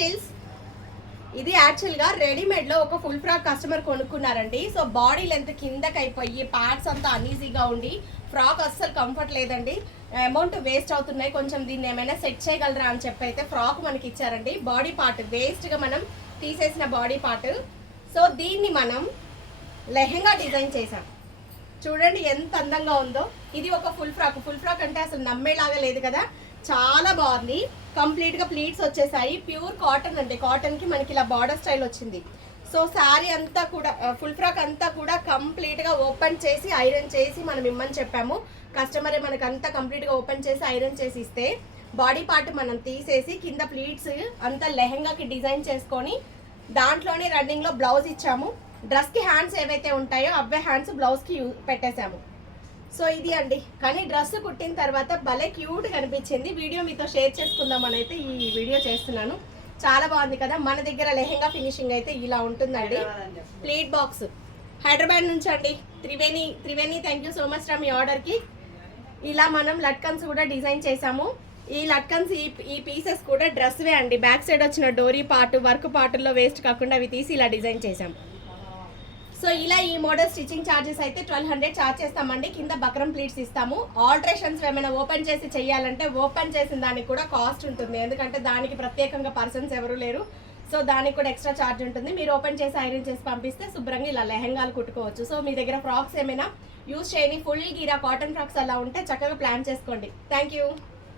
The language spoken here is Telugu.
బ్యాంగిల్స్. ఇది యాక్చువల్గా రెడీమేడ్లో ఒక ఫుల్ ఫ్రాక్ కస్టమర్ కొనుక్కున్నారండి. సో బాడీ లెంత్ కిందకి అయిపోయి ప్యాడ్స్ అంతా అన్ఈజీగా ఉండి ఫ్రాక్ అస్సలు కంఫర్ట్ లేదండి, అమౌంట్ వేస్ట్ అవుతున్నాయి, కొంచెం దీన్ని ఏమైనా సెట్ చేయగలరా అని చెప్పి అయితే ఫ్రాక్ మనకి ఇచ్చారండి. బాడీ పార్ట్ వేస్ట్గా మనం తీసేసిన బాడీ పార్ట్. సో దీన్ని మనం లెహెంగా డిజైన్ చేసాం. చూడండి ఎంత అందంగా ఉందో. ఇది ఒక ఫుల్ ఫ్రాక్ అంటే అసలు నమ్మేలాగా లేదు కదా, చాలా బాగుంది. కంప్లీట్గా ప్లీట్స్ వచ్చేసాయి. ప్యూర్ కాటన్ అండి, కాటన్కి మనకి ఇలా బార్డర్ స్టైల్ వచ్చింది. సో శారీ అంతా కూడా ఫుల్ ఫ్రాక్ అంతా కూడా కంప్లీట్గా ఓపెన్ చేసి ఐరన్ చేసి మనం ఇమ్మని చెప్పాము. కస్టమరే మనకు అంతా కంప్లీట్గా ఓపెన్ చేసి ఐరన్ చేసి ఇస్తే బాడీ పార్ట్ మనం తీసేసి కింద ప్లీట్స్ అంతా లెహెంగాకి డిజైన్ చేసుకొని దాంట్లోనే రన్నింగ్లో బ్లౌజ్ ఇచ్చాము. డ్రెస్కి హ్యాండ్స్ ఏవైతే ఉంటాయో అవే హ్యాండ్స్ బ్లౌజ్కి పెట్టేశాము. సో ఇది అండి. కానీ డ్రెస్ కుట్టిన తర్వాత భలే క్యూట్ కనిపించింది. వీడియో మీతో షేర్ చేసుకుందామని అయితే ఈ వీడియో చేస్తున్నాను. చాలా బాగుంది కదా. మన దగ్గర లెహెంగా ఫినిషింగ్ అయితే ఇలా ఉంటుందండి. ప్లేట్ బాక్స్ హైదరాబాద్ నుంచి అండి. Triveni thank you so much రా మీ ఆర్డర్కి. ఇలా మనం లట్కన్స్ కూడా డిజైన్ చేసాము. ఈ లట్కన్స్ ఈ పీసెస్ కూడా డ్రెస్వే అండి. బ్యాక్ సైడ్ వచ్చిన డోరీ పార్ట్ వర్క్ పార్టుల్లో వేస్ట్ కాకుండా అవి తీసి ఇలా డిజైన్ చేసాం. సో ఇలా ఈ మోడల్ స్టిచ్చింగ్ ఛార్జెస్ అయితే 1200 ఛార్జ్ చేస్తామండి. కింద బక్రం ప్లీట్స్ ఇస్తాము. ఆల్టరేషన్స్ ఏమైనా ఓపెన్ చేసి చేయాలంటే ఓపెన్ చేసిన దానికి కూడా కాస్ట్ ఉంటుంది, ఎందుకంటే దానికి ప్రత్యేకంగా పర్సన్స్ ఎవరు లేరు. సో దానికి కూడా ఎక్స్ట్రా ఛార్జ్ ఉంటుంది. మీరు ఓపెన్ చేసి ఐరన్ చేసి పంపిస్తే శుభ్రంగా ఇలా లెహెంగాలు కుట్టుకోవచ్చు. సో మీ దగ్గర ఫ్రాక్స్ ఏమైనా యూజ్ చేయని ఫుల్ గీరా కాటన్ ఫ్రాక్స్ అలా ఉంటే చక్కగా ప్లాన్ చేసుకోండి. Thank you.